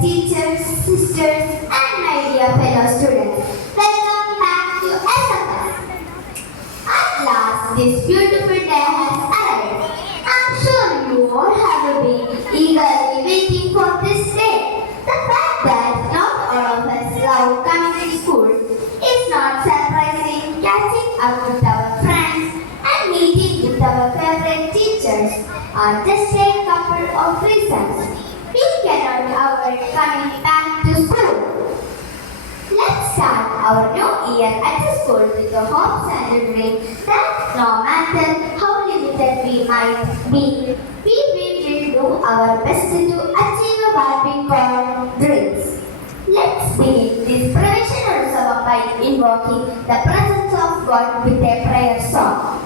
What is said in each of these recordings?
teachers, sisters, and my dear fellow students. Welcome back to SFS. At last, this beautiful day has arrived. I'm sure you all have been eagerly waiting for this day. The fact that not all of us love coming to school is not surprising. Catching up with our friends and meeting with our favorite teachers are just a couple of reasons we cannot avoid coming back to school. Let's start our new year at the school with the hopes and the dream that no matter how limited we might be, we will do our best to achieve what we call dreams. Let's begin this prevention also by invoking the presence of God with a prayer song.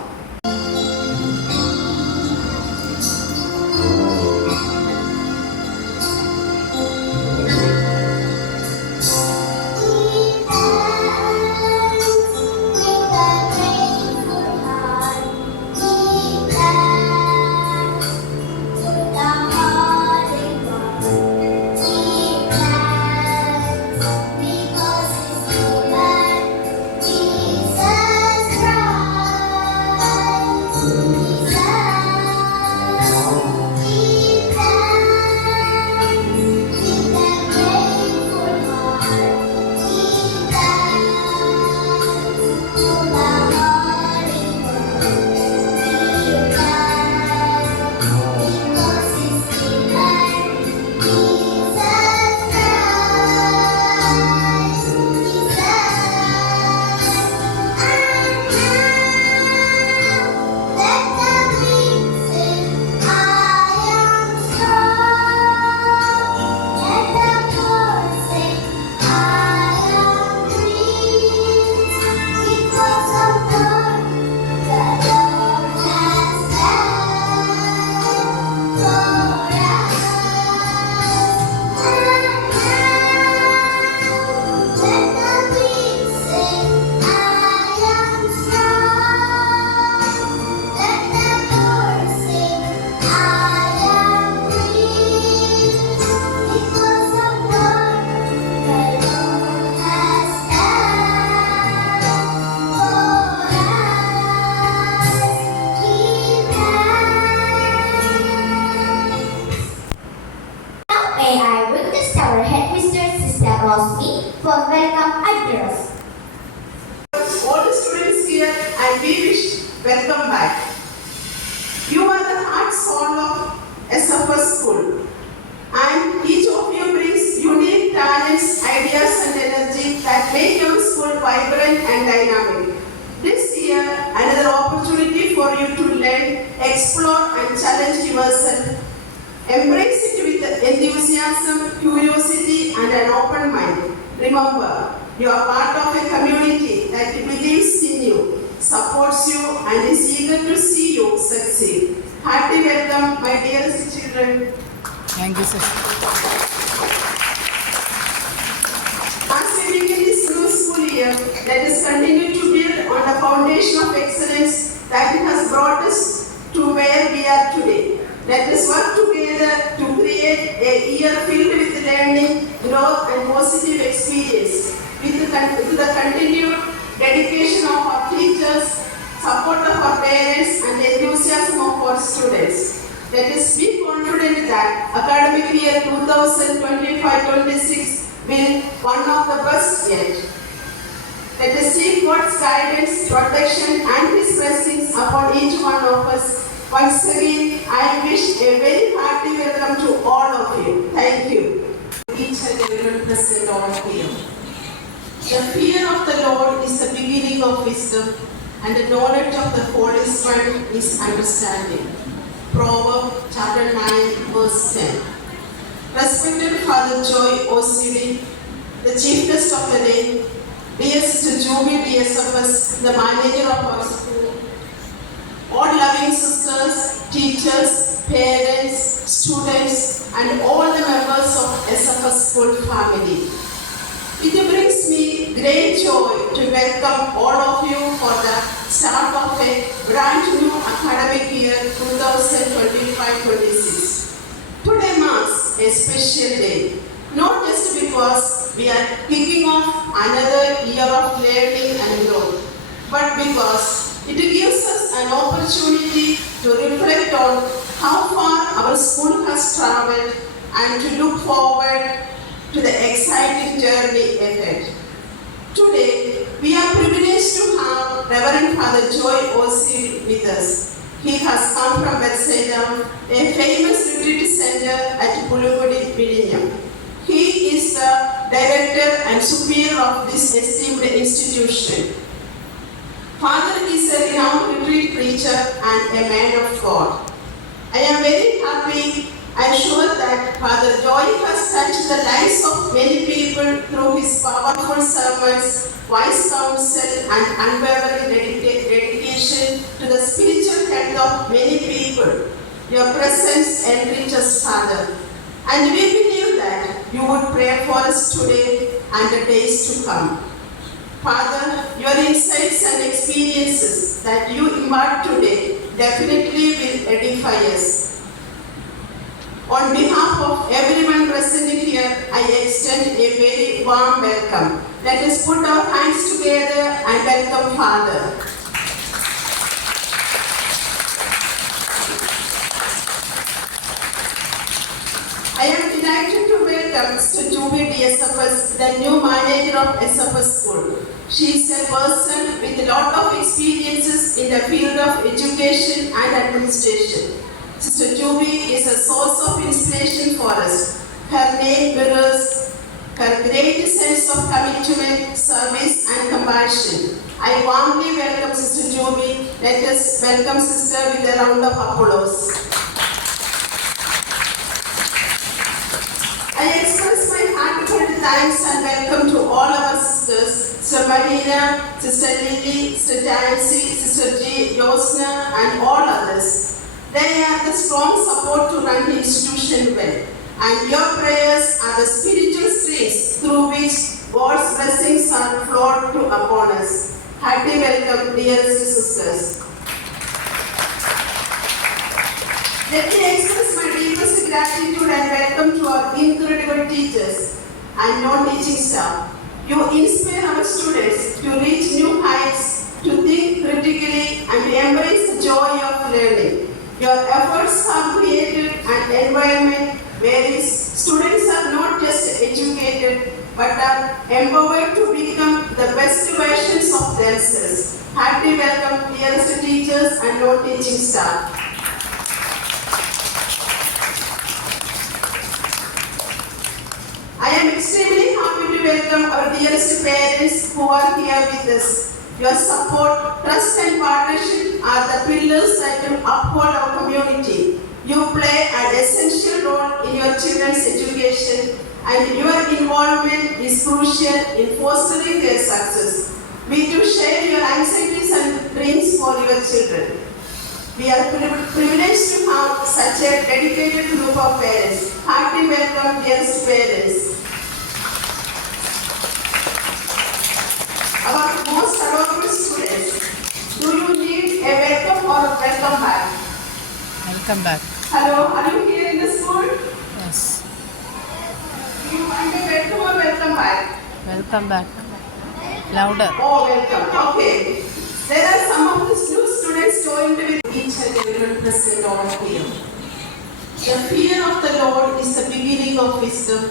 For welcome address. All the students here and we wish welcome back. You are the heart soul of SFS school and each of you brings unique talents, ideas and energy that make your school vibrant and dynamic. This year, another opportunity for you to learn, explore and challenge yourself. Embrace it with enthusiasm, curiosity and an open mind. Remember, you are part of a community that believes in you, supports you and is eager to see you succeed. Hearty welcome, my dearest children. Thank you, sir. As we begin this new school year, let us continue to build on the foundation of excellence that has brought us to where we are today. Let us work together to create a year filled with learning, growth and positive experience. With the continued dedication of our teachers, support of our parents and enthusiasm of our students. Let us be confident that academic year 2025-26 will be one of the best yet. Let us seek God's guidance, protection and His blessings upon each one of us. Once again, I wish a very hearty welcome to all of you. Thank you. Each and everyone present all here. The fear of the Lord is the beginning of wisdom, and the knowledge of the Holy Spirit is understanding. Proverbs chapter 9, verse 10. Respected Father Joy OCD, the Chief Guest of the day, dear Sister Juby DSFS, the manager of our school, all loving sisters, teachers, parents, students, and all the members of SFS school family. It brings me great joy to welcome all of you for the start of a brand new academic year 2025-26. Today marks a special day. not just because we are kicking off another year of learning and growth, but because it gives us an opportunity to reflect on how far our school has traveled and to look forward to the exciting journey ahead. Today, we are privileged to have Reverend Father Joy O.C. with us. He has come from Bethsaida, a famous retreat center at Pulukudi, Vilinyam. He is the director and superior of this esteemed institution. Father is a renowned retreat preacher and a man of God. I am very happy and sure that Father Joy has touched the lives of many people through his powerful sermons, wise counsel, and unwavering dedication to the spiritual health of many people. Your presence enriches, Father, and we believe that you would pray for us today and the days to come. Father, your insights and experiences that you impart today definitely will edify us. On behalf of everyone present here, I extend a very warm welcome. Let us put our hands together and welcome Father. I am delighted to welcome Mr. Juby DSFS, the new manager of SFS School. She is a person with a lot of experiences in the field of education and administration. Sister Juby is a source of inspiration for us. Her name mirrors her great sense of commitment, service, and compassion. I warmly welcome Sister Juby. Let us welcome Sister with a round of applause. I express my heartfelt thanks and welcome to all our sisters, Sister Marina, Sister Lily, Sister Nancy, Sister G, Yosna, and all others. They are the strong support to run the institution well, and your prayers are the spiritual streams through which God's blessings are flowed to upon us. Hearty welcome, dearest sisters. Let me express my deepest gratitude and welcome to our incredible teachers and non-teaching staff. You inspire our students to reach new heights, to think critically, and to embrace the joy of learning. Your efforts have created an environment where students are not just educated but are empowered to become the best versions of themselves. Hearty welcome, dearest teachers and non-teaching staff. I am extremely happy to welcome our dearest parents who are here with us. Your support, trust, and partnership are the pillars that will uphold our community. You play an essential role in your children's education, and your involvement is crucial in fostering their success. We do share your anxieties and dreams for your children. We are privileged to have such a dedicated group of parents. Hearty welcome, dearest parents. Our most adorable students, do you need a welcome or a welcome back? Welcome back. Hello, are you here in the school? Yes. Do you want a welcome or welcome back? Welcome back. Louder. Oh, welcome. Okay. There are some of the new students joined with each and every present all here. The fear of the Lord is the beginning of wisdom,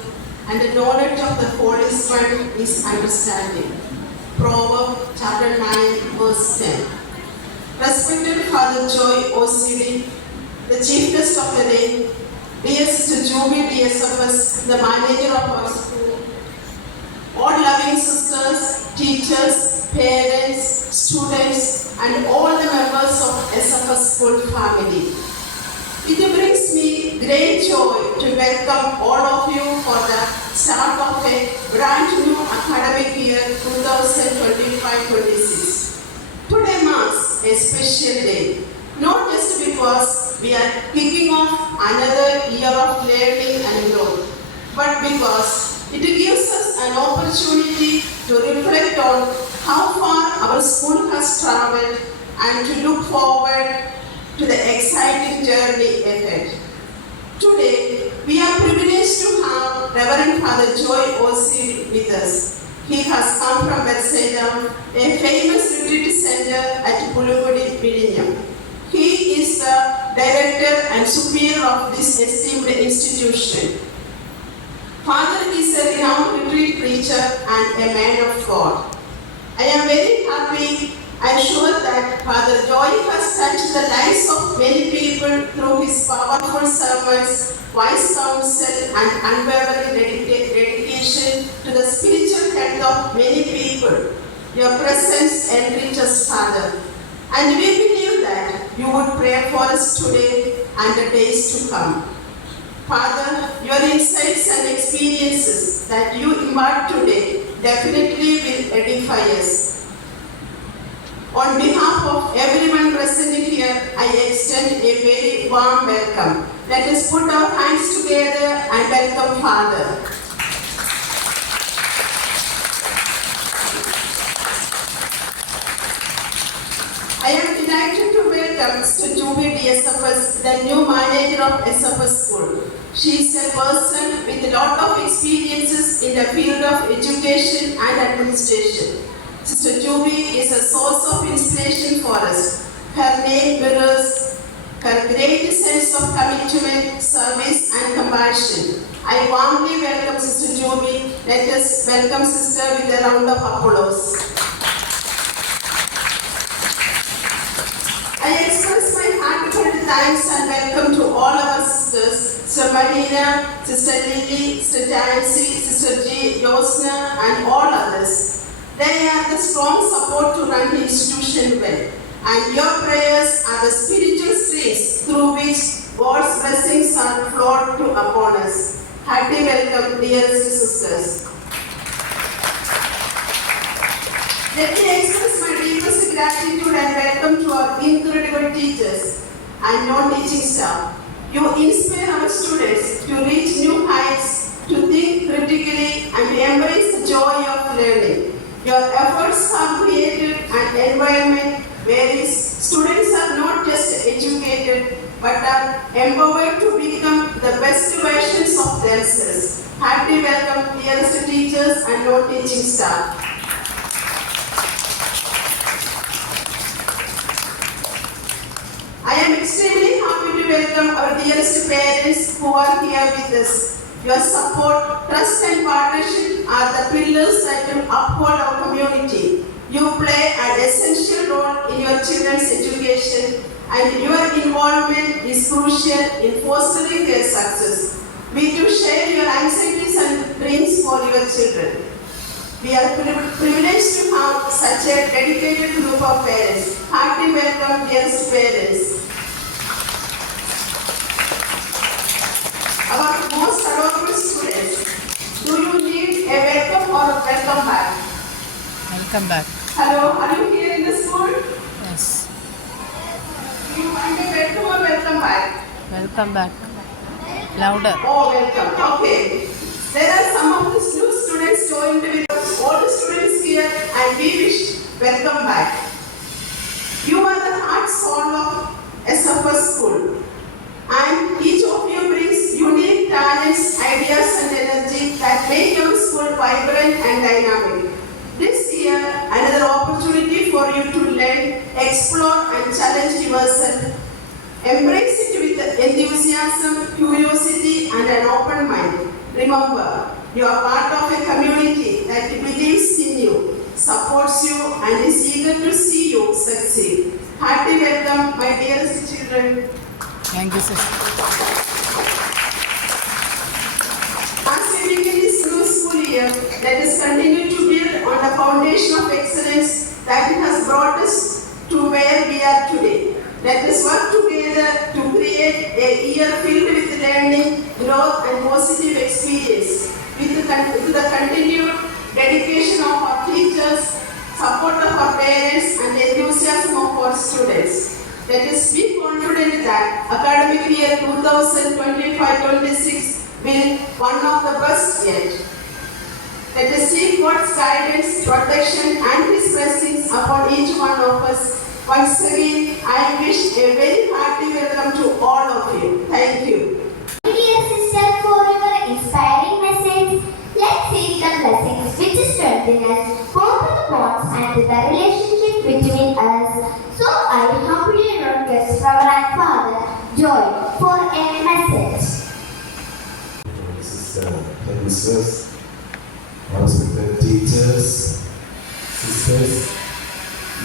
and the knowledge of the Holy Spirit is understanding. Proverbs chapter 9, verse 10. Respected Father Joy OCD, the chief guest of the day, dear Sister Juby DSFS, the manager of our school, all loving sisters, teachers, parents, students, and all the members of SFS school family. It brings me great joy to welcome all of you for the start of a brand new academic year 2025-26. Today marks a special day, not just because we are kicking off another year of learning and growth, but because it gives us an opportunity to reflect on how far our school has traveled and to look forward to the exciting journey ahead. Today, We are privileged to have Reverend Father Joy Ossie with us. He has come from Bethsaida, a famous retreat center at Pulugudi, Vilinyam. He is the director and superior of this esteemed institution. Father is a renowned retreat preacher and a man of God. I am very happy and sure that Father Joy has touched the lives of many people through his powerful sermons, wise counsel, and unwavering dedication to the spiritual health of many people. Your presence enriches, Father, and we believe that you would pray for us today and the days to come. Father, your insights and experiences that you impart today definitely will edify us. On behalf of everyone present here, I extend a very warm welcome. Let us put our hands together and welcome Father. I am delighted to welcome Mr. Juby DSFS, the new manager of SFS School. She is a person with a lot of experiences in the field of education and administration. Sister Juby is a source of inspiration for us. Her name mirrors her great sense of commitment, service, and compassion. I warmly welcome Sister Juby. Let us welcome Sister with a round of applause. I express my heartfelt thanks and welcome to all our sisters, Sister Marina, Sister Lily, Sister Nancy, Sister G, Josna, and all others. They are the strong support to run the institution well, and your prayers are the spiritual streams through which God's blessings are flowed to upon us. Hearty welcome, dearest sisters. Let me express my deepest gratitude and welcome to our incredible teachers and non-teaching staff. You inspire our students to reach new heights, to think critically, and to embrace the joy of learning. Your efforts have created an environment where students are not just educated but are empowered to become the best versions of themselves. Hearty welcome, dearest teachers and non-teaching staff. I am extremely happy to welcome our dearest parents who are here with us. Your support, trust, and partnership are the pillars that will uphold our community. You play an essential role in your children's education, and your involvement is crucial in fostering their success. We too share your anxieties and dreams for your children. We are privileged to have such a dedicated group of parents. Hearty welcome, dearest parents. Our most adorable students, do you need a welcome or a welcome back? Welcome back. Hello, are you here in the school? Yes. Do you want a welcome or welcome back? Welcome back. Louder. Oh, welcome. Okay. There are some of the new students joined with us, all the students here, and we wish welcome back. You are the heart soul of SFS School, and each of you brings unique talents, ideas, and energy that make your school vibrant and dynamic. This year, another opportunity for you to learn, explore, and challenge yourself. Embrace it with enthusiasm, curiosity, and an open mind. Remember, you are part of a community that believes in you, supports you, and is eager to see you succeed. Hearty welcome, my dearest children. Thank you, sister. As we begin this new school year, let us continue to build on the foundation of excellence that has brought us to where we are today. Let us work together to create a year filled with learning, growth, and positive experience. With the continued dedication of our teachers, support of our parents, and enthusiasm of our students. Let us be confident that academic year 2025-26 will be one of the best yet. Let us seek God's guidance, protection, and His blessings upon each one of us. Once again, I wish a very hearty welcome to all of you. Thank you. Dear sister, inspiring message. Let's seek the blessings which strengthen us, both to the bonds and to the relationship between us. So I humbly request Reverend Father Joy for a message. Sister, headmisters, respected teachers, sisters,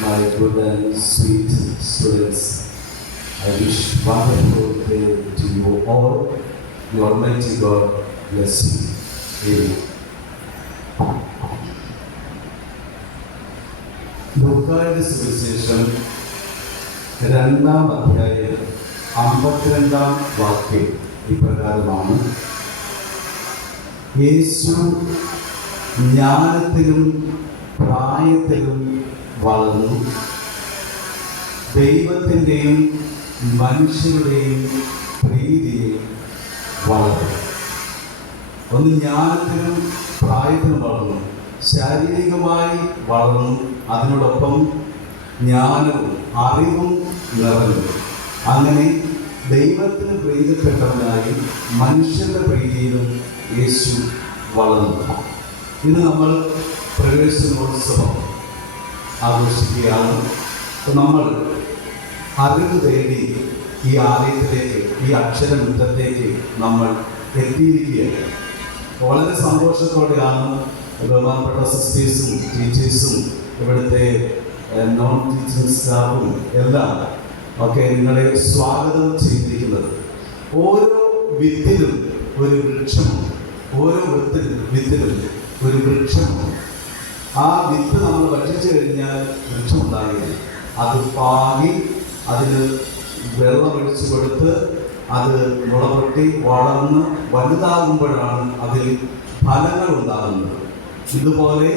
my good and sweet students, I wish wonderful day to you all. The Almighty God bless you. Amen. ലൂക്കായുടെ സുവിശേഷം 2-ാം അധ്യായം 52-ാം വാക്യം ഇപ്രകാരമാണ്: യേശു ജ്ഞാനത്തിലും പ്രായത്തിലും വളർന്നു, ദൈവത്തിൻ്റെയും മനുഷ്യരുടെയും പ്രീതിയിൽ വളർന്നു. ഒന്ന് ജ്ഞാനത്തിലും പ്രായത്തിലും വളർന്നു, ശാരീരികമായി വളർന്നു, അതിനോടൊപ്പം ജ്ഞാനവും അറിവും നിറഞ്ഞു. അങ്ങനെ ദൈവത്തിന് പ്രീതിപ്പെട്ടവനായി മനുഷ്യരുടെ പ്രീതിയിലും യേശു വളർന്നു. ഇന്ന് നമ്മൾ പ്രവേശനോത്സവം ആഘോഷിക്കുകയാണ്. നമ്മൾ അറിവ് തേടി ഈ ആലയത്തിലേക്ക്, ഈ അക്ഷരമുറ്റത്തേക്ക് നമ്മൾ എത്തിയിരിക്കുകയാണ്. വളരെ സന്തോഷത്തോടെയാണ് ബഹുമാനപ്പെട്ട സിസ്റ്റേഴ്സും ടീച്ചേഴ്സും ഇവിടുത്തെ നോൺ ടീച്ചിങ് സ്റ്റാഫും എല്ലാം ഒക്കെ നിങ്ങളെ സ്വാഗതം ചെയ്തിരിക്കുന്നത്. ഓരോ വിത്തിലും ഒരു വൃക്ഷമുണ്ട്, ഓരോ വിത്തിലും ഒരു വൃക്ഷമുണ്ട്. ആ വിത്ത് നമ്മൾ ഭക്ഷിച്ചു കഴിഞ്ഞാൽ വൃക്ഷമുണ്ടാകില്ല. അത് പാകി അതിന് വെള്ളമൊഴിച്ചു കൊടുത്ത് അത് മുളപൊട്ടി വളർന്ന് വലുതാകുമ്പോഴാണ് അതിൽ ഫലങ്ങൾ ഉണ്ടാകുന്നത്. ഇതുപോലെ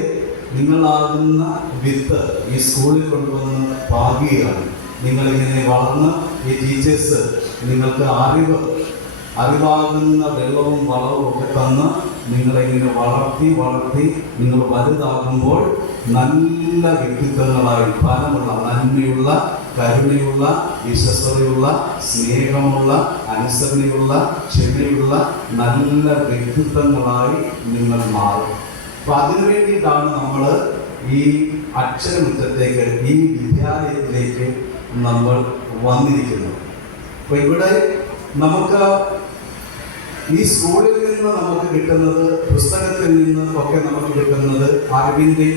നിങ്ങളാകുന്ന വിത്ത് ഈ സ്കൂളിൽ കൊണ്ടുവന്ന് പാകുകയാണ്. നിങ്ങളിങ്ങനെ വളർന്ന് ഈ ടീച്ചേഴ്സ് നിങ്ങൾക്ക് അറിവാകുന്ന വെള്ളവും വളവും ഒക്കെ തന്ന് നിങ്ങളിങ്ങനെ വളർത്തി നിങ്ങൾ വലുതാകുമ്പോൾ നല്ല വ്യക്തിത്വങ്ങളായി ഫലമുള്ള, നന്മയുള്ള, കരുണയുള്ള, വിശ്വസ്തതയുള്ള, സ്നേഹമുള്ള, അനുസരണയുള്ള, ക്ഷമയുള്ള നല്ല വ്യക്തിത്വങ്ങളായി നിങ്ങൾ മാറും. അപ്പം അതിനു വേണ്ടിയിട്ടാണ് നമ്മൾ ഈ അക്ഷരമുറ്റത്തേക്ക്, ഈ വിദ്യാലയത്തിലേക്ക് നമ്മൾ വന്നിരിക്കുന്നത്. അപ്പോൾ ഇവിടെ നമുക്ക് ഈ സ്കൂളിൽ നിന്ന് നമുക്ക് കിട്ടുന്നത്, പുസ്തകത്തിൽ നിന്ന് ഒക്കെ നമുക്ക് കിട്ടുന്നത് അറിവിൻ്റെ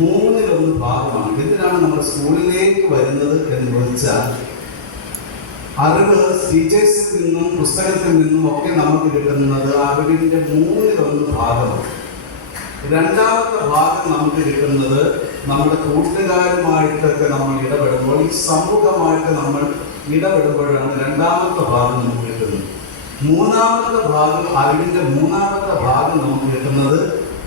1/3 ഭാഗമാണ്. എന്തിനാണ് നമ്മൾ സ്കൂളിലേക്ക് വരുന്നത് എന്ന് ചോദിച്ചാൽ, അറിവ് ടീച്ചേഴ്സിൽ നിന്നും പുസ്തകത്തിൽ നിന്നും ഒക്കെ നമുക്ക് കിട്ടുന്നത് അറിവിൻ്റെ 1/3 ഭാഗമാണ്. 2ാമത്തെ ഭാഗം നമുക്ക് കിട്ടുന്നത് നമ്മുടെ കൂട്ടുകാരുമായിട്ടൊക്കെ നമ്മൾ ഇടപെടുമ്പോൾ, ഈ സമൂഹമായിട്ട് നമ്മൾ ഇടപെടുമ്പോഴാണ് 2ാമത്തെ ഭാഗം നമുക്ക് കിട്ടുന്നത്. 3ാമത്തെ ഭാഗം, അറിവിൻ്റെ 3ാമത്തെ ഭാഗം നമുക്ക് കിട്ടുന്നത്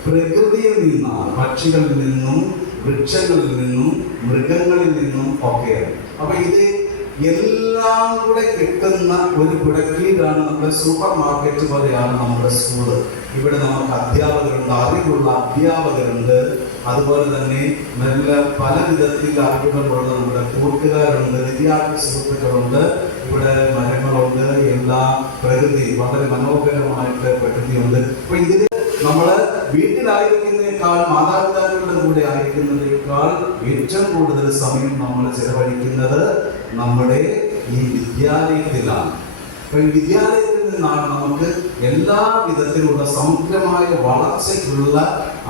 പ്രകൃതിയിൽ നിന്നാണ്. പക്ഷികളിൽ നിന്നും, വൃക്ഷങ്ങളിൽ നിന്നും, മൃഗങ്ങളിൽ നിന്നും ഒക്കെയാണ്. അപ്പൊ ഇത് എല്ലാം കൂടെ കിട്ടുന്ന ഒരു കുടക്കീടാണ് നമ്മുടെ സൂപ്പർ മാർക്കറ്റ് പോലെയാണ് നമ്മുടെ സ്കൂള്. ഇവിടെ നമുക്ക് അധ്യാപകരുണ്ട്, അറിവുള്ള അധ്യാപകരുണ്ട്. അതുപോലെ തന്നെ നല്ല പല വിധത്തിൽ അറിവുകളുള്ള നമ്മുടെ കൂട്ടുകാരുണ്ട്, വിദ്യാർത്ഥി സുഹൃത്തുക്കളുണ്ട്. ഇവിടെ മരങ്ങളുണ്ട്, എല്ലാ പ്രകൃതി വളരെ മനോഹരമായിട്ട് പ്രകൃതിയുണ്ട്. അപ്പൊ ഇതിന് നമ്മള് വീട്ടിലായിരിക്കുന്നതിനേക്കാൾ, മാതാപിതാക്കളുടെ കൂടെ ആയിരിക്കുന്നതിനേക്കാൾ ഏറ്റവും കൂടുതൽ സമയം നമ്മൾ ചെലവഴിക്കുന്നത് നമ്മുടെ ഈ വിദ്യാലയത്തിലാണ്. അപ്പൊ ഈ വിദ്യാലയത്തിൽ നിന്നാണ് നമുക്ക് എല്ലാ വിധത്തിലുള്ള സമഗ്രമായ വളർച്ചയ്ക്കുള്ള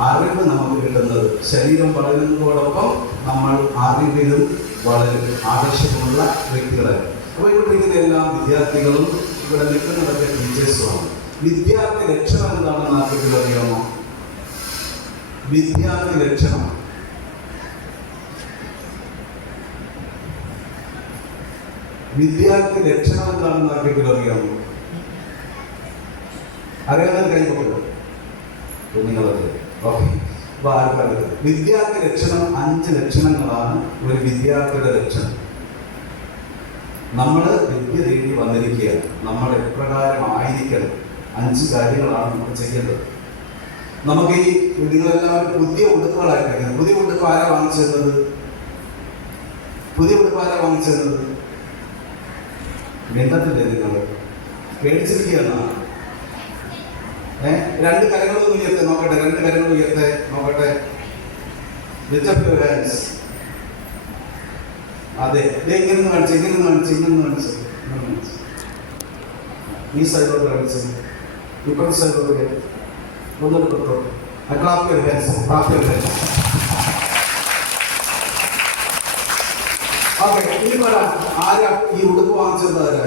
അറിവ് നമുക്ക് കിട്ടുന്നത്. ശരീരം വളരുന്നതോടൊപ്പം നമ്മൾ അറിവിലും വളരെ ആകർഷകമുള്ള വ്യക്തികളാണ്. അപ്പോൾ ഇവിടെ ഇരിക്കുന്ന എല്ലാ വിദ്യാർത്ഥികളും, ഇവിടെ നിൽക്കുന്നതൊക്കെ ടീച്ചേഴ്സുമാണ്. വിദ്യാർത്ഥി ലക്ഷണം എന്താണെന്ന് ആർക്കെങ്കിലും അറിയാമോ? വിദ്യാർത്ഥി ലക്ഷണം എന്താണെന്ന് ആർക്കെങ്കിലും അറിയാമോ? അറിയാതെ കൈകൊള്ളു കുഞ്ഞുങ്ങളത്. ഓക്കെ, അപ്പൊ ആർക്കറിയാം? വിദ്യാർത്ഥി ലക്ഷണം 5 ലക്ഷണങ്ങളാണ് ഒരു വിദ്യാർത്ഥിയുടെ ലക്ഷണം. നമ്മൾ വിദ്യ തേടി വന്നിരിക്കുകയാണ്. നമ്മൾ എപ്രകാരം ആയിരിക്കണം, 5 കാര്യങ്ങളാണ് നമുക്ക് ചെയ്യേണ്ടത്. നമുക്ക് ഈ നിങ്ങളെല്ലാവരും പുതിയ ഉടുപ്പുകളായിട്ടാണ്. പുതിയ ഉടുപ്പ് ആരാ വാങ്ങിച്ചത്? മിണ്ടത്തില്ലേ? നിങ്ങൾ പേടിച്ചിരിക്കുകയാണ്. രണ്ട് കരങ്ങളും ഉയർത്തെ നോക്കട്ടെ, രണ്ട് കരങ്ങളും ഉയർത്തെ നോക്കട്ടെ. Lift up your hands. അതെ, ഇങ്ങനെ കാണിച്ചു, ഇങ്ങനെ കാണിച്ചു, ഇങ്ങനെ കാണിച്ചു. ഈ സൈഡിലോട്ട് കാണിച്ചു, ഇപ്പോഴത്തെ സൈഡിലോട്ട് ഒന്നുകൂടെ കൊടുത്തോ. Clap your hands, clap your hands. Okay, ഇനി പറ, ആരാ ഈ ഉടുപ്പ് വാങ്ങിച്ചത്? ആരാ?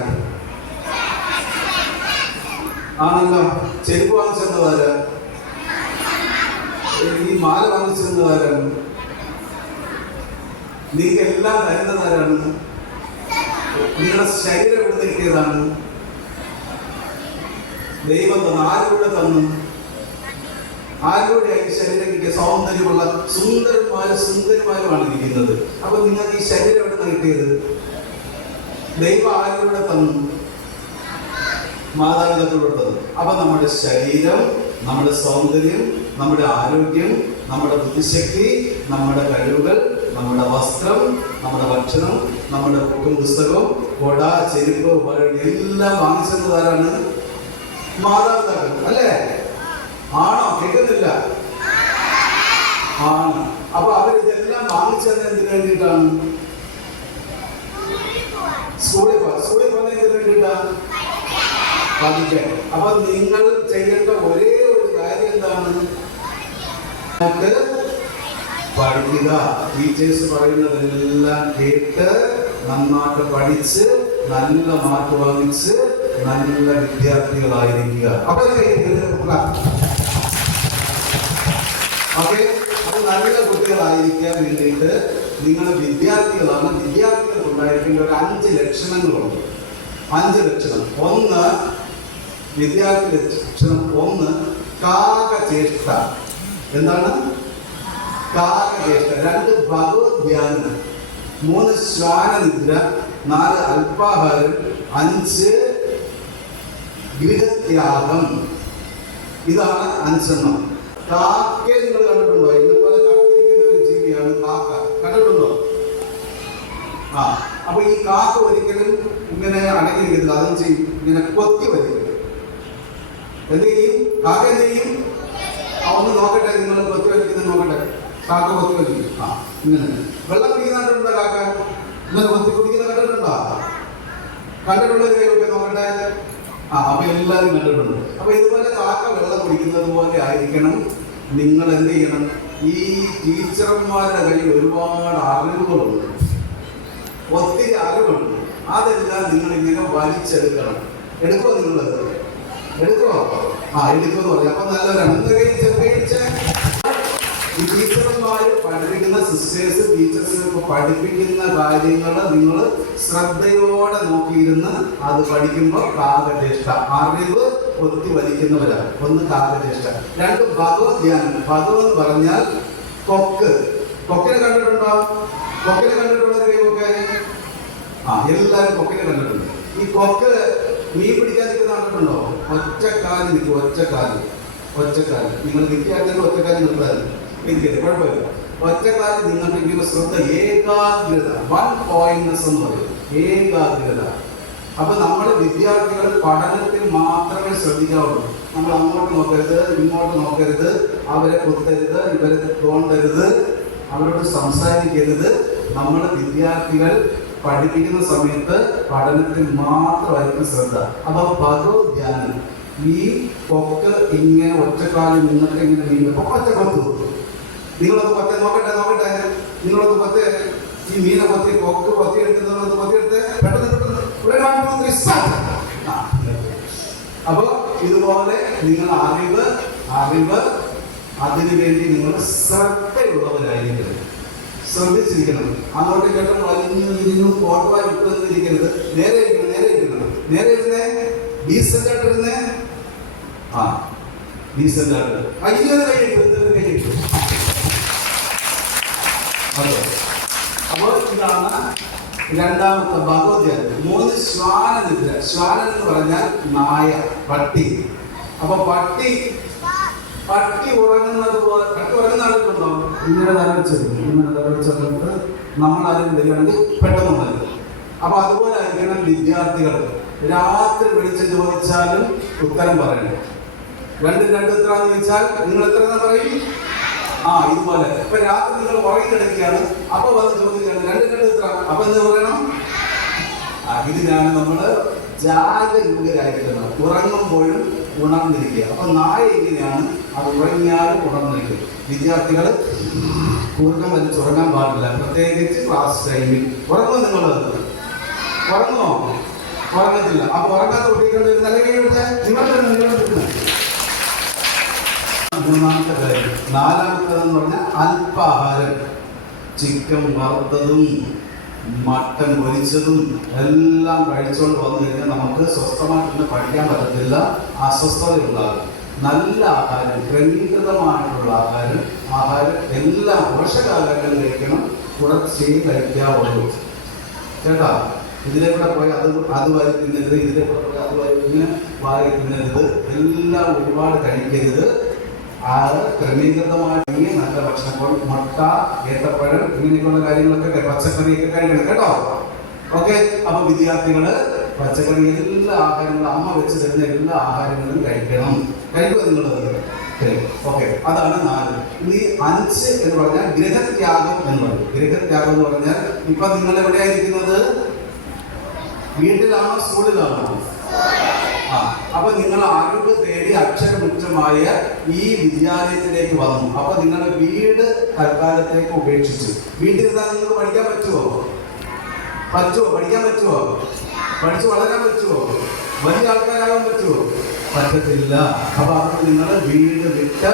ആണല്ലോ. ചെരുപ്പ് വാങ്ങിച്ചത് ആരാ? ഈ മാല വാങ്ങിച്ചത് ആരാണ്? നിങ്ങൾക്ക് എല്ലാം തരുന്നത് ആരാണ്? നിങ്ങളുടെ ശരീരം എവിടെ നിൽക്കിയതാണ്? ദൈവം തന്നു. ആരിലൂടെ തന്നു? ആരിലൂടെ ഈ ശരീരം കിട്ടിയ സൗന്ദര്യമുള്ള സുന്ദരന്മാരുമാണ് ഇരിക്കുന്നത്. അപ്പൊ നിങ്ങൾക്ക് ഈ ശരീരം എവിടെ നൽകിയത്? ദൈവം ആരിലൂടെ തന്നു? മാതാപിതാക്കളോട് തന്നു. അപ്പൊ നമ്മുടെ ശരീരം, നമ്മുടെ സൗന്ദര്യം, നമ്മുടെ ആരോഗ്യം, നമ്മുടെ ബുദ്ധിശക്തി, നമ്മുടെ കഴിവുകൾ, നമ്മുടെ വസ്ത്രം, നമ്മുടെ ഭക്ഷണം, നമ്മുടെ ബുക്കും പുസ്തകവും, കൊട, ചെരുപ്പ്, എല്ലാം വാങ്ങിച്ചത് ആരാണ്? മാതാപിതാക്കൾ അല്ലേ? ആണോ? കേൾക്കുന്നില്ല? ആണ്. അപ്പൊ അവരിതെല്ലാം വാങ്ങിച്ചത് എന്തിനു വേണ്ടിയിട്ടാണ്? സ്കൂളിൽ പോകുന്നതിന് വേണ്ടിയിട്ടാണ്, പഠിക്കാൻ. അപ്പൊ നിങ്ങൾ ചെയ്യേണ്ട ഒരേ ഒരു കാര്യം എന്താണ്? പഠിക്കുക. ടീച്ചേഴ്സ് പറയുന്നതെല്ലാം കേട്ട് നന്നായിട്ട് പഠിച്ച് നല്ല മാർക്ക് വാങ്ങിച്ച് നല്ല വിദ്യാർത്ഥികളായിരിക്കുക. അപ്പൊ അത് നല്ല കുട്ടികളായിരിക്കാൻ വേണ്ടിയിട്ട് നിങ്ങൾ വിദ്യാർത്ഥികളാണ്. വിദ്യാർത്ഥികൾക്ക് ഉണ്ടായിരിക്കേണ്ട ഒരു 5 ലക്ഷണങ്ങളുണ്ട്. 5 ലക്ഷണം. ഒന്ന് വിദ്യാർത്ഥി ലക്ഷണം. ഒന്ന് കാകചേഷ്ട. എന്താണ്? കാകചേഷ്ട. 2 ഭഗവത് ധ്യാനം. 3 ശ്വാനനിദ്ര. 4 അല്പാഹാരം. 5 ഗൃഹത്യാഗം. ഇതാണ് 5 കാക്കയെ നിങ്ങൾ കണ്ടിട്ടുണ്ടോ? ഇതുപോലെ കത്തിരിക്കുന്ന ഒരു ജീവിയാണ് കാക്ക. കണ്ടിട്ടുണ്ടോ? അപ്പൊ ഈ കാക്ക ഒരിക്കലും ഇങ്ങനെ അടങ്ങിയിരിക്കത്തില്ല. അതും ചെയ്യും, ഇങ്ങനെ കൊത്തി വലിക്കും. എന്ത് ചെയ്യും? കാക്ക എന്ത് ചെയ്യും? ഒന്ന് നോക്കട്ടെ, നിങ്ങൾ കൊത്തി വലിക്കുന്നത് നോക്കട്ടെ. കാക്ക കൊത്തി വലിക്കും. ഇങ്ങനെ വെള്ളം കുടിക്കുന്ന കണ്ടിട്ടുണ്ടോ? കാക്ക ഇങ്ങനെ കൊത്തി കുടിക്കുന്ന കണ്ടിട്ടുണ്ടോ? കണ്ടിട്ടുള്ളൊരു കൈയൊക്കെ നോക്കട്ടെ. അപ്പൊ എല്ലാവരും കണ്ടിട്ടുണ്ട്. അപ്പൊ ഇതുപോലെ കാക്ക വെള്ളം കുടിക്കുന്നത് പോലെ ആയിരിക്കണം നിങ്ങൾ എന്ത് ചെയ്യണം. ഈ ടീച്ചർമാരുടെ കയ്യിൽ ഒരുപാട് അറിവുകളുണ്ട്, ഒത്തിരി അറിവുണ്ട്. അതെല്ലാം നിങ്ങൾ ഇങ്ങനെ വലിച്ചെടുക്കണം. എടുക്കോ? നിങ്ങളത് എടുക്കോ? എടുക്കുമെന്ന് പറയാം. അപ്പൊ നല്ലവരാണ്. ഈ ടീച്ചർമാര് പഠിപ്പിക്കുന്ന സിസ്റ്റേഴ്സ്, ടീച്ചേഴ്സ് പഠിപ്പിക്കുന്ന കാര്യങ്ങൾ നിങ്ങൾ ശ്രദ്ധയോടെ നോക്കിയിരുന്ന് അത് പഠിക്കുമ്പോൾ കാകചേഷ്ട. അറിവ് ഒത്തി വലിക്കുന്നവരാണ്. 1 കാകചേഷ്ട. 2 ഭഗവത് ധ്യാനം. ഭഗവത് പറഞ്ഞാൽ കൊക്ക്. കൊക്കിനെ കണ്ടിട്ടുണ്ടോ? കൊക്കിനെ കണ്ടിട്ടുള്ള കൈവൊക്കെ? എല്ലാവരും കൊക്കിനെ കണ്ടിട്ടുണ്ട്. ഈ കൊക്ക് മീൻ പിടിക്കാൻ നിൽക്കുന്ന കണ്ടിട്ടുണ്ടോ? ഒറ്റക്കാലം നിൽക്കും. ഒറ്റക്കാലം നിങ്ങൾ നിൽക്കുകയാണെങ്കിൽ ഒറ്റക്കാലം നിർത്താറുണ്ട്. എനിക്കത് കുഴപ്പമില്ല. ഒറ്റക്കാലം നിങ്ങൾക്ക് ശ്രദ്ധ, ഏകാഗ്രത, 1 പോയിന്റ്നെസ് എന്ന് പറയും. ഏകാഗ്രത. അപ്പൊ നമ്മുടെ വിദ്യാർത്ഥികൾ പഠനത്തിൽ മാത്രമേ ശ്രദ്ധിക്കാവുള്ളൂ. നമ്മൾ അങ്ങോട്ട് നോക്കരുത്, ഇങ്ങോട്ട് നോക്കരുത്, അവരെ കുത്തരുത്, ഇവരെ തോണ്ടരുത്, അവരോട് സംസാരിക്കരുത്. നമ്മുടെ വിദ്യാർത്ഥികൾ പഠിപ്പിക്കുന്ന സമയത്ത് പഠനത്തിൽ മാത്രമായിരിക്കും ശ്രദ്ധ. അപ്പൊ ഭഗവത് ധ്യാനം. ഈ കൊക്ക് ഇങ്ങനെ ഒറ്റക്കാലം നിന്നിട്ട് ഇങ്ങനെ നീങ്ങും. ഒറ്റ കൊത്തു. നിങ്ങളൊന്ന് കൊത്തെ നോക്കട്ടെ. നിങ്ങളൊന്ന് കൊത്തെ. ഈ മീനെ കൊത്തി, കൊക്ക് കൊത്തിയെടുക്കുന്നത് കൊത്തിയെടുത്ത് പെട്ടെന്ന് അപ്പൊ ഇതുപോലെ നിങ്ങൾ അറിവ് അതിനുവേണ്ടി നിങ്ങൾ ശ്രദ്ധയുള്ളവരായിരിക്കണം. ശ്രദ്ധിച്ചിരിക്കണം. അങ്ങോട്ട് കേട്ടോ വലിഞ്ഞു ഫോട്ടോ ഇട്ടിരിക്കരുത്. നേരെ ഇരുന്നേ. ഡീസന്റ് ആയിട്ട് ഇരുന്നേ. ഡീസന്റ് ആയിട്ട്. കഴിഞ്ഞു. അപ്പോൾ ഇതാണ് 2ാമത്തെ ഭഗവത് ധ്യാനം. 3 ശ്വാനനിദ്ര. ശ്വാനൻ എന്ന് പറഞ്ഞാൽ നായ, പട്ടി. അപ്പൊ പട്ടി ഉറങ്ങുന്നത് പോലെ. പട്ടി ഉറങ്ങുന്ന ആളുകളുണ്ടോ? ഇങ്ങനെ തലവെച്ചിട്ട് നമ്മളാരും വരികയാണെങ്കിൽ പെട്ടെന്ന് ഉണരും. അപ്പൊ അതുപോലെ ആയിരിക്കണം വിദ്യാർത്ഥികൾ. രാത്രി വിളിച്ച് ചോദിച്ചാലും ഉത്തരം പറയണം. രണ്ടും രണ്ട് എത്ര എന്ന് വെച്ചാൽ നിങ്ങൾ എത്ര എന്ന് പറയും? ഇതുപോലെ. ഇപ്പൊ രാത്രി നിങ്ങൾ ഉറങ്ങി കിടക്കുകയാണ്, അപ്പൊ വന്ന് ചോദിക്കുകയാണ് രണ്ടും രണ്ട് എത്ര, അപ്പൊ എന്ത് പറയണം? ഇതിനാണ് നമ്മള് ജാഗരൂകരായിരിക്കുന്നത്. ഉറങ്ങുമ്പോഴും ഉണർന്നിരിക്കുക. അപ്പൊ നായ എങ്ങനെയാണ്? അത് ഉറങ്ങിയാലും ഉണർന്നിരിക്കും. വിദ്യാർത്ഥികൾ കൂർക്കം വലിച്ച് ഉറങ്ങാൻ പാടില്ല, പ്രത്യേകിച്ച് ക്ലാസ് ടൈമിൽ. ഉറങ്ങുമോ നിങ്ങൾ? ഉറങ്ങുമോ? ഉറങ്ങത്തില്ല. അപ്പൊ ഉറങ്ങാത്ത കുട്ടികളുടെ നിലവിലെടുത്ത് നിങ്ങൾ മൂന്നാമത്തെ കാര്യം. നാലാമത്തേതെന്ന് പറഞ്ഞാൽ അല്പാഹാരം. ചിക്കൻ വറുത്തതും മട്ടൻ പൊരിച്ചതും എല്ലാം കഴിച്ചുകൊണ്ട് വന്നു കഴിഞ്ഞാൽ നമുക്ക് സ്വസ്ഥമായിട്ട് പഠിക്കാൻ പറ്റത്തില്ല, അസ്വസ്ഥത ഉണ്ടാകും. നല്ല ആഹാരം, ക്രമീകൃതമായിട്ടുള്ള ആഹാരം എല്ലാം പോഷകാഹാരങ്ങൾ കഴിക്കണം, തുടർച്ചയിൽ കഴിക്കാവുള്ളൂ. കേട്ടാ? ഇതിലെ കൂടെ പോയി അത് വാരി തിന്നരുത്, ഇതിലെ കൂടെ പോയി അത് വാരി തിന്നരുത്, എല്ലാം ഒരുപാട് കഴിക്കരുത്. ക്രമീകൃതമായിട്ട് നല്ല ഭക്ഷണങ്ങൾ, മുട്ട, ഏത്തപ്പഴം, ഇങ്ങനെയൊക്കെയുള്ള കാര്യങ്ങളൊക്കെ, പച്ചക്കറിയൊക്കെ കഴിക്കണം കേട്ടോ. ഓക്കെ. അപ്പൊ വിദ്യാർത്ഥികള് പച്ചക്കറി എല്ലാ ആഹാരങ്ങളും, അമ്മ വെച്ച് തരുന്ന എല്ലാ ആഹാരങ്ങളും കഴിക്കണം. കഴിക്കുക നിങ്ങളത്? ഓക്കെ. അതാണ് 4. ഇനി 5 എന്ന് പറഞ്ഞാൽ ഗൃഹത്യാഗം എന്ന് പറയും. ഗൃഹത്യാഗം എന്ന് പറഞ്ഞാൽ ഇപ്പൊ നിങ്ങൾ എവിടെയായിരിക്കുന്നത്? വീട്ടിലാണോ സ്കൂളിലാണോ? അപ്പൊ നിങ്ങൾ അറിവ് തേടി അക്ഷരമുറ്റമായ ഈ വിദ്യാലയത്തിലേക്ക് വന്നു. അപ്പൊ നിങ്ങളുടെ വീട് തൽക്കാലത്തേക്ക് ഉപേക്ഷിച്ചു. വീട്ടിൽ നിന്നാൽ നിങ്ങൾക്ക് പഠിക്കാൻ പറ്റുമോ? പഠിക്കാൻ പറ്റുമോ? പഠിച്ചു വളരാൻ പറ്റുമോ? വലിയ ആൾക്കാരാകാൻ പറ്റുമോ? പറ്റത്തില്ല. അപ്പൊ അവിടെ നിങ്ങൾ വീട് വിട്ട്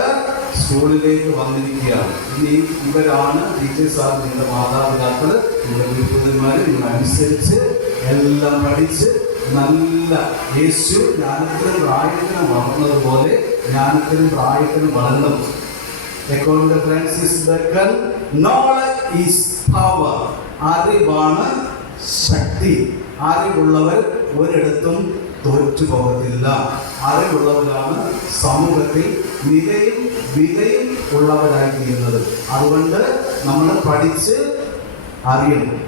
സ്കൂളിലേക്ക് വന്നിരിക്കുകയാണ്. ഇനി ഇവരാണ് ടീച്ചേഴ്സാണ് നിങ്ങളുടെ മാതാപിതാക്കൾ, നിങ്ങളുടെ ഗുരുക്കന്മാർ. നിങ്ങളനുസരിച്ച് എല്ലാം പഠിച്ച് നല്ല യേശു ജ്ഞാനത്തിനും പ്രായത്തിനും വളർന്നതുപോലെ ജ്ഞാനത്തിനും പ്രായത്തിനും വളർന്നു. According to Francis Bacon, knowledge is power. അറിവാണ് ശക്തി. അറിവുള്ളവർ ഒരിടത്തും തോറ്റു പോകത്തില്ല. അറിവുള്ളവരാണ് സമൂഹത്തിൽ നിലയും വിലയും ഉള്ളവരായി തീരുന്നത്. അതുകൊണ്ട് നമ്മൾ പഠിച്ച് അറിയണം.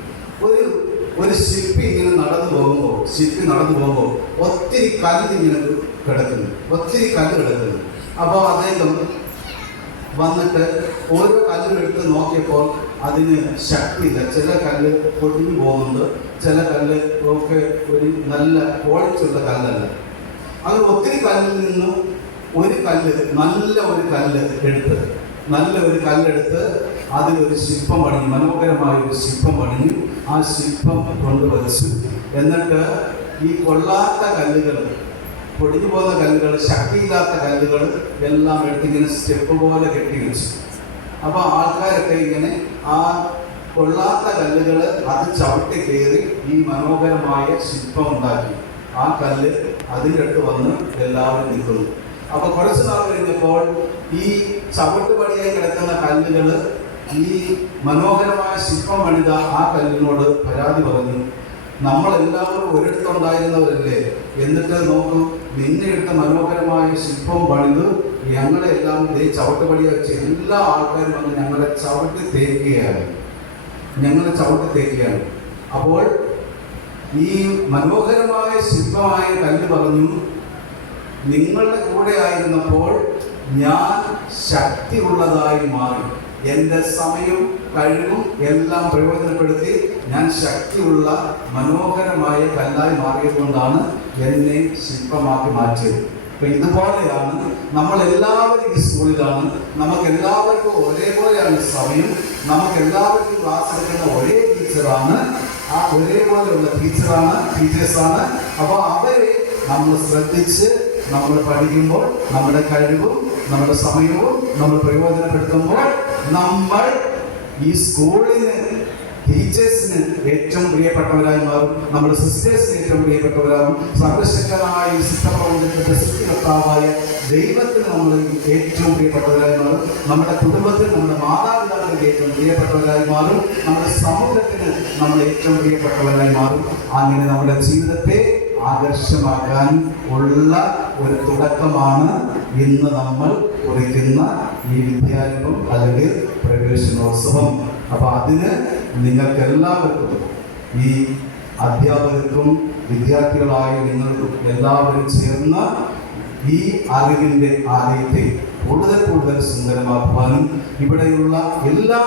ഒരു ശില്പി ഇങ്ങനെ നടന്നു പോകുമ്പോൾ ഒത്തിരി കല്ല് ഇങ്ങനെ കിടക്കുന്നു. അപ്പോൾ അദ്ദേഹം വന്നിട്ട് ഓരോ കല്ലുകളെടുത്ത് നോക്കിയപ്പോൾ അതിന് ശക്തിയില്ല. ചില കല്ല് പൊടിഞ്ഞു പോകുന്നുണ്ട്, ചില കല്ല് ഒക്കെ ഒരു നല്ല ക്വാളിറ്റിയുള്ള കല്ലല്ല. അങ്ങനെ ഒത്തിരി കല്ലിൽ നിന്നും നല്ല ഒരു കല്ലെടുത്ത് അതിലൊരു ശില്പം പണിഞ്ഞു, മനോഹരമായ ഒരു ശില്പം പണിഞ്ഞു. ആ ശില്പം കൊണ്ടുവച്ചു. എന്നിട്ട് ഈ കൊള്ളാത്ത കല്ലുകൾ, പൊടിഞ്ഞു പോകുന്ന കല്ലുകൾ, ശക്തിയില്ലാത്ത കല്ലുകൾ എല്ലാം എടുത്തിങ്ങനെ സ്റ്റെപ്പ് പോലെ കെട്ടിവെച്ചു. അപ്പൊ ആൾക്കാരൊക്കെ ഇങ്ങനെ ആ കൊള്ളാത്ത കല്ലുകൾ അത് ചവിട്ടി കയറി ഈ മനോഹരമായ ശില്പം ഉണ്ടാക്കി. ആ കല്ല് അതിൻ്റെ അടുത്ത് വന്ന് എല്ലാവരും നിൽക്കുന്നു. അപ്പൊ കുറച്ച് നാൾ കഴിഞ്ഞപ്പോൾ ഈ ചവിട്ടുപടിയായി കിടക്കുന്ന കല്ലുകൾ ഈ മനോഹരമായ ശില്പം പണിത ആ കല്ലിനോട് പരാതി പറഞ്ഞു, നമ്മളെല്ലാവരും ഒരിടത്തുണ്ടായിരുന്നവരല്ലേ, എന്നിട്ട് നോക്കൂ, നിന്നെ എടുത്ത മനോഹരമായ ശില്പം പണിത് ഞങ്ങളെല്ലാം ചവിട്ടുപടിയായി വെച്ച് എല്ലാ ആൾക്കാരും വന്ന് ഞങ്ങളെ ചവിട്ടി തേക്കുകയാണ്. അപ്പോൾ ഈ മനോഹരമായ ശില്പമായ കല്ല് പറഞ്ഞു, നിങ്ങളുടെ കൂടെ ആയിരുന്നപ്പോൾ ഞാൻ ശക്തിയുള്ളതായി മാറി. എൻ്റെ സമയം കഴിവും എല്ലാം പ്രയോജനപ്പെടുത്തി ഞാൻ ശക്തിയുള്ള മനോഹരമായ കല്ലായി മാറിയതുകൊണ്ടാണ് എന്നെ ശില്പമാക്കി മാറ്റിയത്. അപ്പൊ ഇതുപോലെയാണ് നമ്മളെല്ലാവരും ഈ സ്കൂളിലാണ്, നമുക്കെല്ലാവർക്കും ഒരേപോലെയാണ് സമയം, നമുക്കെല്ലാവർക്കും ക്ലാസ് എടുക്കുന്ന ഒരേ ടീച്ചറാണ്, ആ ഒരേപോലെയുള്ള ടീച്ചേഴ്സാണ്. അപ്പോൾ അവരെ നമ്മൾ ശ്രദ്ധിച്ച് നമ്മൾ പഠിക്കുമ്പോൾ നമ്മുടെ കഴിവും നമ്മുടെ സമയവും നമ്മൾ പ്രയോജനപ്പെടുത്തുമ്പോൾ നമ്മൾ ഈ സ്കൂളിന്, ടീച്ചേഴ്സിന് ഏറ്റവും പ്രിയപ്പെട്ടവരായി മാറും. നമ്മുടെ സിസ്റ്റേഴ്സിന് ഏറ്റവും പ്രിയപ്പെട്ടവരാകും. സർവശക്തനായ സിസ്റ്റപ്രപഞ്ചത്തിന്റെ സൃഷ്ടികർത്താവായ ദൈവത്തിന് നമ്മൾ ഏറ്റവും പ്രിയപ്പെട്ടവരായി മാറും. നമ്മുടെ കുടുംബത്തിന്, നമ്മുടെ മാതാപിതാക്കൾക്ക് ഏറ്റവും പ്രിയപ്പെട്ടവരായി മാറും. നമ്മുടെ സമൂഹത്തിന് നമ്മൾ ഏറ്റവും പ്രിയപ്പെട്ടവരായി മാറും. അങ്ങനെ നമ്മുടെ ജീവിതത്തെ ആകർഷമാക്കാൻ ഉള്ള ഒരു തുടക്കമാണ് ഇന്ന് നമ്മൾ കുറിക്കുന്ന ഈ വിദ്യാരംഭം അല്ലെങ്കിൽ പ്രവേശനോത്സവം. അപ്പൊ അതിന് നിങ്ങൾക്ക് എല്ലാവർക്കും, ഈ അധ്യാപകർക്കും വിദ്യാർത്ഥികളായ നിങ്ങൾക്കും എല്ലാവരും ചേർന്ന് ഈ അറിവിൻ്റെ ആലയത്തെ കൂടുതൽ കൂടുതൽ സുന്ദരമാക്കുവാനും ഇവിടെയുള്ള എല്ലാ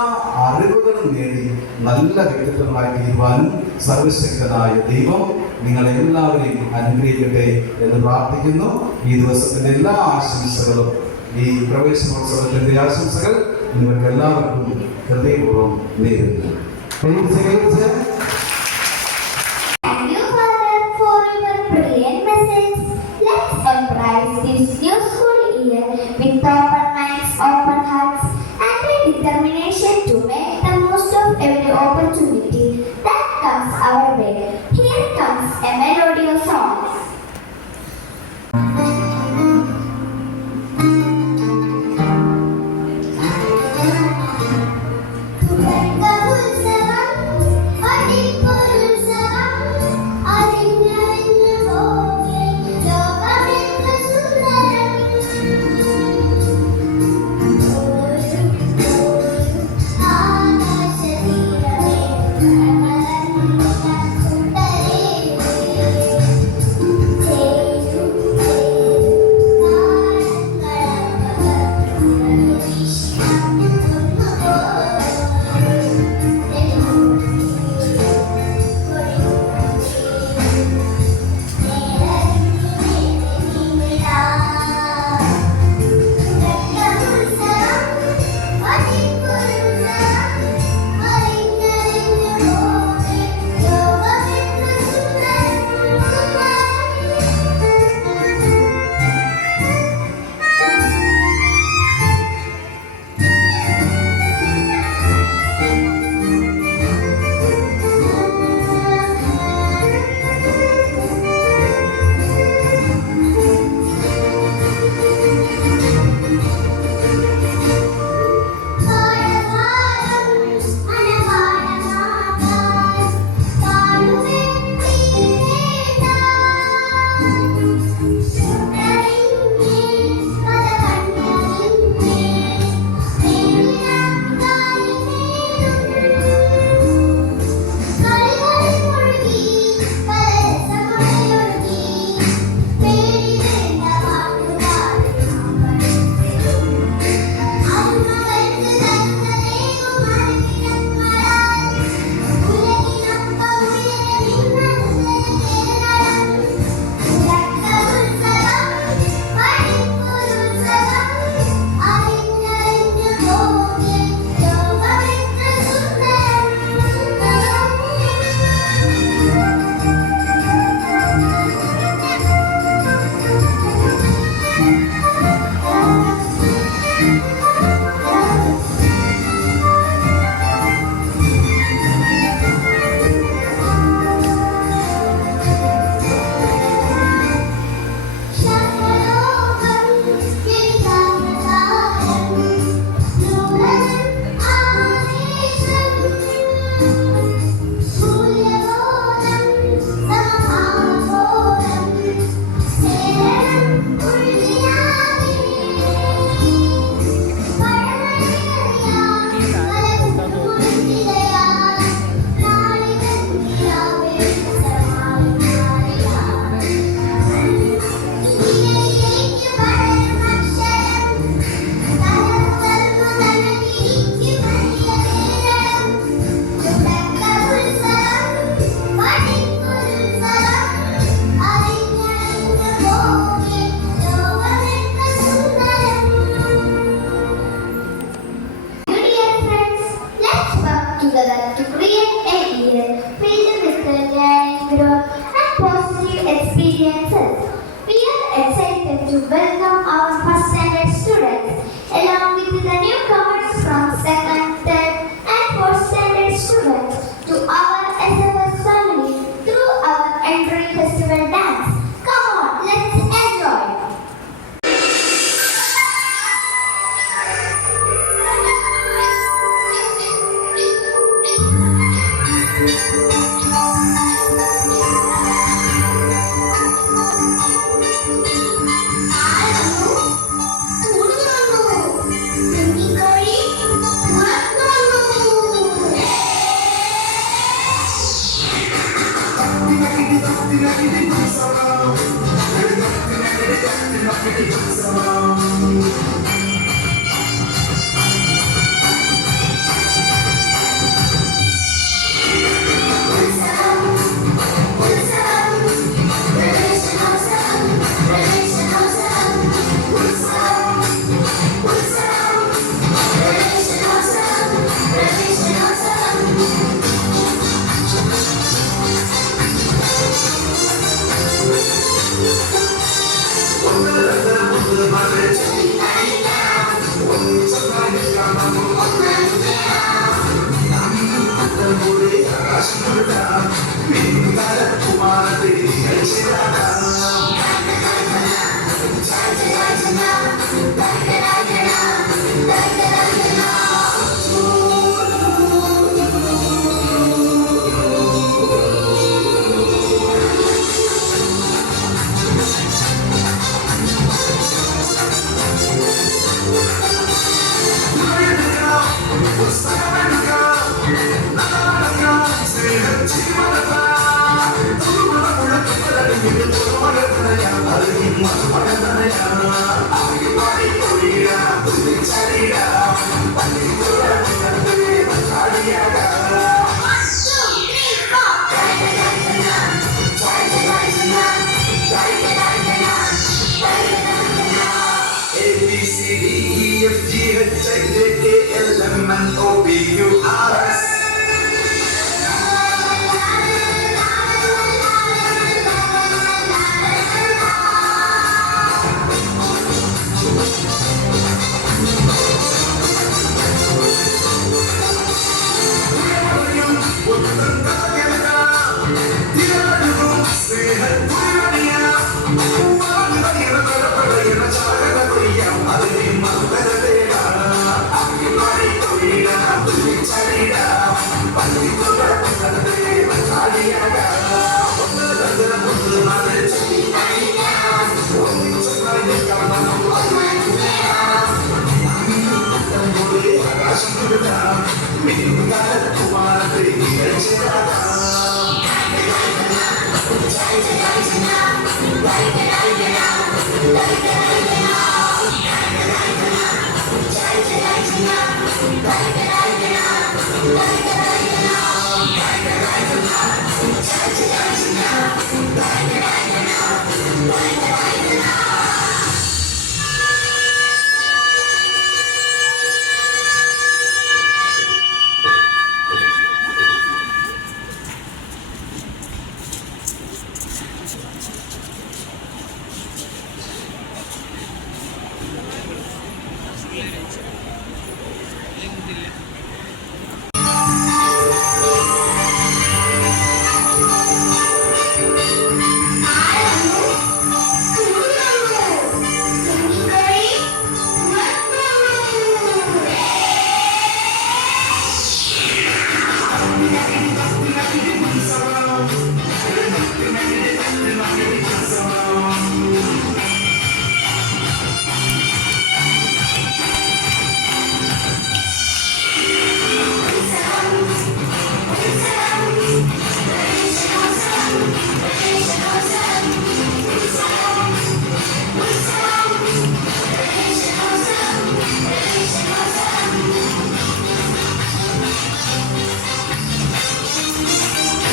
അറിവുകളും നേടി നല്ല വ്യക്തിത്വങ്ങളായി തീരുവാനും സർവശക്തനായ ദൈവം നിങ്ങളെല്ലാവരെയും അനുഗ്രഹിക്കട്ടെ എന്ന് പ്രാർത്ഥിക്കുന്നു. ഈ ദിവസത്തിൻ്റെ എല്ലാ ആശംസകളും, ഈ പ്രവേശനോത്സവത്തിൻ്റെ ആശംസകൾ നിങ്ങൾക്ക് എല്ലാവർക്കും ഹൃദയപൂർവ്വം നേരുന്നു. Thank you, Father, for your brilliant message. Let's embrace this new school year with open minds, open hearts, and a determination to make the most of every opportunity that comes our way. Here comes a melodious song.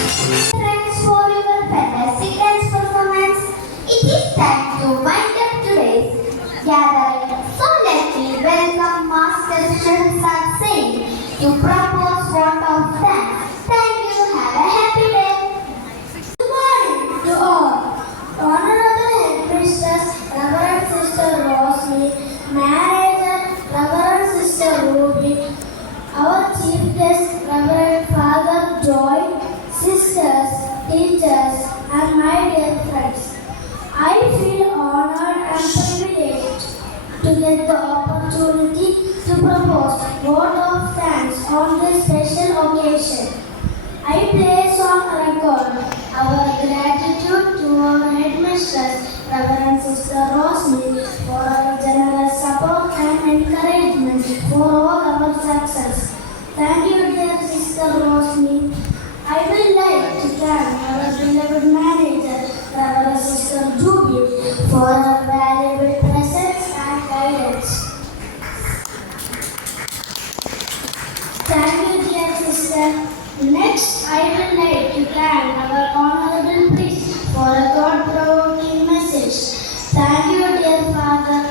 Thanks for your fantastic dance performance. It is time to wind up today's gathering. So let me welcome Master Shahzad Singh to propose vote of thanks. Thank you. Have a happy day. Good morning to all. Honorable Headmistress, Reverend Sister Rosalie, Manager, Reverend Sister Ruby, our Chief Guest, Reverend Father Joy, sisters, teachers, and my dear friends. I feel honored and privileged to get the opportunity to propose vote of thanks on this special occasion. I place on record our gratitude to our headmistress, Reverend Sister Rosalie, for our generous support and encouragement for all our success. Thank you, dear Sister Rosalie. I would like to thank our beloved manager, Reverend Sister Juby, for her valuable presence and guidance. Thank you, dear sister. Next, I would like to thank our honorable priest for a thought-provoking message. Thank you, dear Father.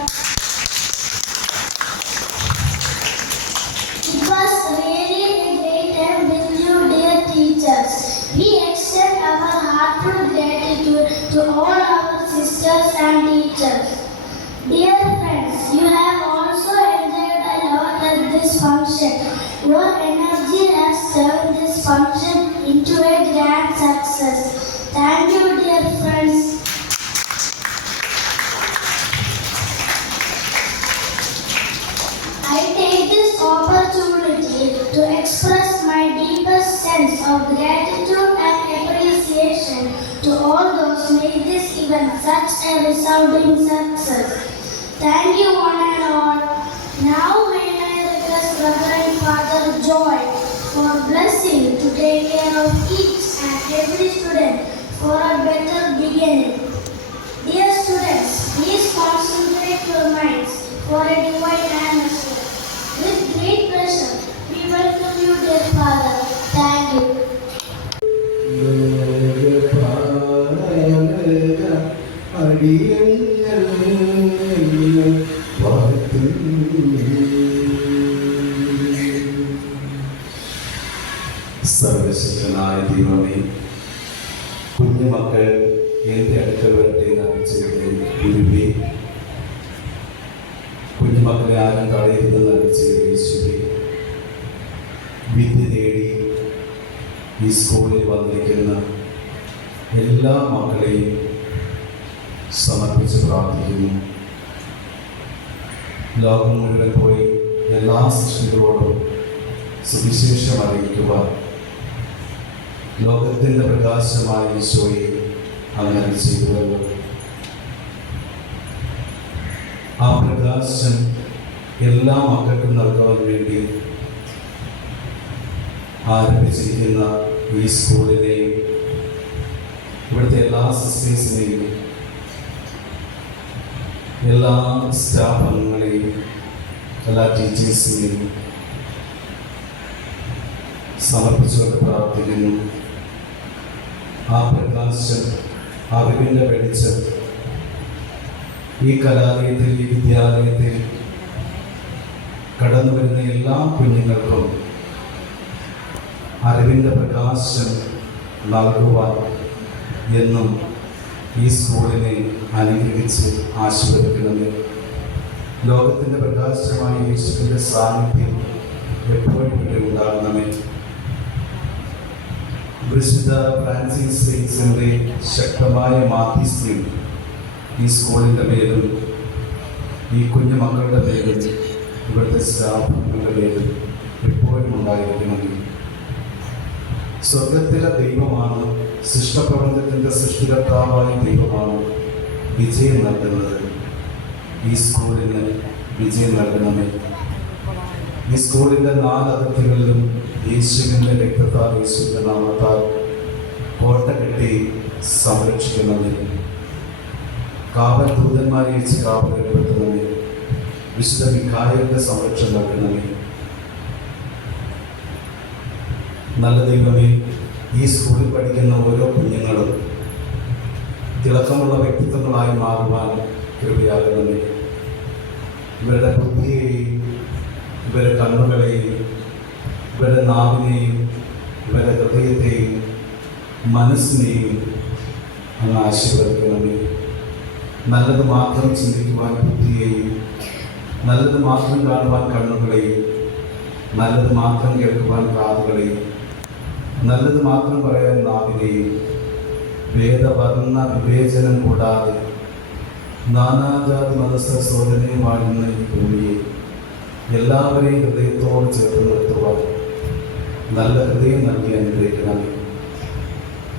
It was really a great time with you, dear teachers. We extend our heartfelt gratitude to all our sisters and teachers. Dear friends, you have also enjoyed a lot at this function. Your energy has turned this function into a grand success. Thank you, dear friends. I take this opportunity to express my deepest sense of gratitude and appreciation to all those who made this event such a resounding success. Thank you one and all. Now may I request Reverend Father Joy for blessing to take care of each and every student for a better beginning. Dear students, please concentrate your minds for a divine atmosphere. With great pleasure, we welcome you, dear Father. Thank you. സർവശക്തനായ ദൈവമേ, കുഞ്ഞുമക്കൾ എൻ്റെ അടുക്കൽ വരട്ടെ നടിച്ചവരെ ഗുരുവേ, കുഞ്ഞുമക്കളെ ആരും തടയരുത് നടിച്ചവരെ യേശുവേ, വിദ്യ നേടി ഈ സ്കൂളിൽ വന്നിരിക്കുന്ന എല്ലാ മക്കളെയും സമർപ്പിച്ച് പ്രാർത്ഥിക്കുന്നു. ലോകം മുഴുവൻ പോയി എല്ലാ സൃഷ്ടികളോടും സുവിശേഷം അറിയിക്കുവാൻ ലോകത്തിൻ്റെ പ്രകാശമായ ഈശോയെ അങ്ങനെ ചെയ്തുവല്ലോ. ആ പ്രകാശം എല്ലാ മക്കൾക്കും നൽകാൻ വേണ്ടി ആരംഭിച്ചിരിക്കുന്ന ഈ സ്കൂളിനെയും ഇവിടുത്തെ എല്ലാ സിസ്റ്റേഴ്സിനെയും എല്ലാ സ്റ്റാഫ് അംഗങ്ങളെയും എല്ലാ ടീച്ചേഴ്സിനെയും സമർപ്പിച്ചുകൊണ്ട് പ്രാർത്ഥിക്കുന്നു. ആ പ്രകാശം, അറിവിൻ്റെ വെളിച്ചം ഈ കലാലയത്തിൽ, ഈ വിദ്യാലയത്തിൽ കടന്നു വരുന്ന എല്ലാ കുഞ്ഞുങ്ങൾക്കും അറിവിൻ്റെ പ്രകാശം നൽകുവാൻ എന്നും ഈ സ്കൂളിനെ അനുഗ്രഹിച്ച് ആശീർവദിക്കണമേ. ലോകത്തിൻ്റെ പ്രകാശമായ യേശുവിൻ്റെ സാന്നിധ്യം എപ്പോഴും ഇവിടെ ഉണ്ടാകണമേ. വിശുദ്ധ ഫ്രാൻസിസ് സേവ്യറിന്റെ ശക്തമായ മാധ്യസ്ഥ്യം ഈ സ്കൂളിൻ്റെ പേരും ഈ കുഞ്ഞു മക്കളുടെ പേരും ഇവിടുത്തെ സ്റ്റാഫുകളുടെ പേരും എപ്പോഴും ഉണ്ടായിരിക്കണമേ. സ്വർഗത്തിലെ ദൈവമാണ്, സൃഷ്ടപ്രപഞ്ചത്തിൻ്റെ സൃഷ്ടികർത്താവായ ദൈവമാണ് വിജയം നൽകുന്നത്. ഈ സ്കൂളിന് വിജയം നൽകണമേ. ഈ സ്കൂളിൻ്റെ 4 അതിർത്തികളിലും യേശുവിൻ്റെ രക്തത്താൽ, യേശുവിൻ്റെ നാമത്താൽ കോട്ട കെട്ടി സംരക്ഷിക്കണമേ. കാവൽ ദൂതന്മാരെ അയച്ച് കാവൽ ഏർപ്പെടുത്തണമേ. വിശുദ്ധ മിഖായേലിന്റെ സംരക്ഷണം നൽകണമേ. നല്ല ദൈവമേ, ഈ സ്കൂളിൽ പഠിക്കുന്ന ഓരോ കുഞ്ഞുങ്ങളും തിളക്കമുള്ള വ്യക്തിത്വങ്ങളായി മാറുവാൻ കൃപയാകണമേ. ഇവരുടെ ബുദ്ധിയെയും ഇവരുടെ കണ്ണുകളെയും ഇവരുടെ നാവിനെയും ഇവരുടെ ഹൃദയത്തെയും മനസ്സിനെയും അങ്ങ് ആശീർവദിക്കണമേ. നല്ലത് മാത്രം ചിന്തിക്കുവാൻ ബുദ്ധിയെയും നല്ലത് മാത്രം കാണുവാൻ കണ്ണുകളെയും നല്ലത് മാത്രം കേൾക്കുവാൻ കാതുകളെയും നല്ലത് മാത്രം പറയാൻ നാവിനെയും വേദവർണ്ണ വിവേചനം കൂടാതെ നാനാജാതി മതസ്ഥ സോദരനെ വാഴുന്ന ഈ ഭൂമിയെ എല്ലാവരെയും ഹൃദയത്തോട് ചേർത്ത് നിർത്തുവാൻ നല്ല ഹൃദയം നൽകി അനുഗ്രഹിക്കണമേ.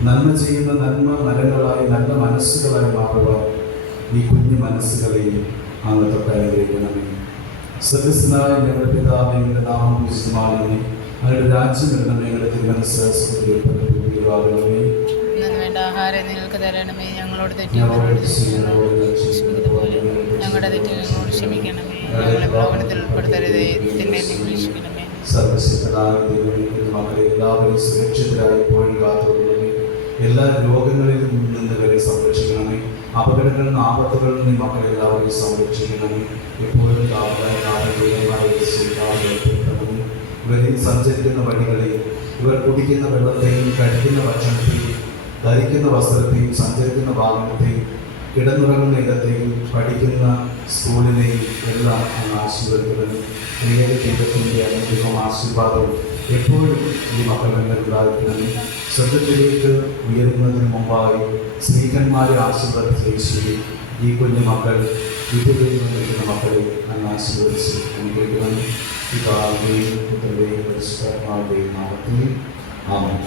നന്മ ചെയ്യുന്ന നന്മ മരങ്ങളായി, നല്ല മനസ്സുകളായി മാറുവാൻ ഈ കുഞ്ഞു മനസ്സുകളെയും അങ്ങ് തൊട്ട് അനുഗ്രഹിക്കണമേ. സദസ്യനായ ഞങ്ങളുടെ പിതാവേ, ഞങ്ങളുടെ നാമം പൂജിതമാകണമേ. അങ്ങയുടെ രാജ്യം വരണമേ. ഞങ്ങളുടെ തിരുമനസ്സ് സ്വർഗ്ഗത്തിലെ വേണ്ട ആഹാരം നിങ്ങൾക്ക് തരണമേ. ഞങ്ങളോട് തെറ്റുപോലെ ഞങ്ങളുടെ തെറ്റുകൾ ഞങ്ങളോട് ക്ഷമിക്കണമേ. ഞങ്ങളെ പ്രലോഭനത്തിൽ ഉൾപ്പെടുത്തരുതേ, തിന്മയിൽ നിന്ന് രക്ഷിക്കണമേ. സർവശക്തനായ ദൈവമേ, മക്കളെ എല്ലാവരെയും സുരക്ഷിതരായി പോയി കാത്തുകൊള്ളണമേ. എല്ലാ രോഗങ്ങളിലും നിന്ന് വരെ സംരക്ഷിക്കണമേ. അപകടങ്ങളിൽ നിന്ന്, ആപത്തുകളിൽ നിന്ന് മക്കളെ എല്ലാവരെയും സംരക്ഷിക്കണമേ. എപ്പോഴും ഇവരെ സഞ്ചരിക്കുന്ന വഴികളെയും ഇവർ കുടിക്കുന്ന വെള്ളത്തെയും കഴിക്കുന്ന ഭക്ഷണത്തെയും ധരിക്കുന്ന വസ്ത്രത്തെയും സഞ്ചരിക്കുന്ന വാഹനത്തെയും കിടന്നുറങ്ങുന്ന ഇടത്തെയും പഠിക്കുന്ന സ്കൂളിനെയും എല്ലാം ആശീർവദിക്കുന്നത് പ്രിയ ദൈവത്തിൻ്റെ അനുഗ്രഹവും ആശീർവാദവും എപ്പോഴും ഈ മക്കളുടെ ഉണ്ടായിരിക്കണം. സ്വർഗത്തിലേക്ക് ഉയരുന്നതിന് മുമ്പായി സ്ത്രീകന്മാരെ ആശീർവദിച്ച യേശുവേ, ഈ കുഞ്ഞു മക്കൾ വിധുവിൽ നിൽക്കുന്ന മക്കളെ അങ്ങ് ആശീർവദിച്ച് അനുഗ്രഹിക്കണം. പിതാവിന്റെയും പുത്രന്റെയും പരിശുദ്ധാത്മാവിന്റെയും നാമത്തിൽ ആമേൻ.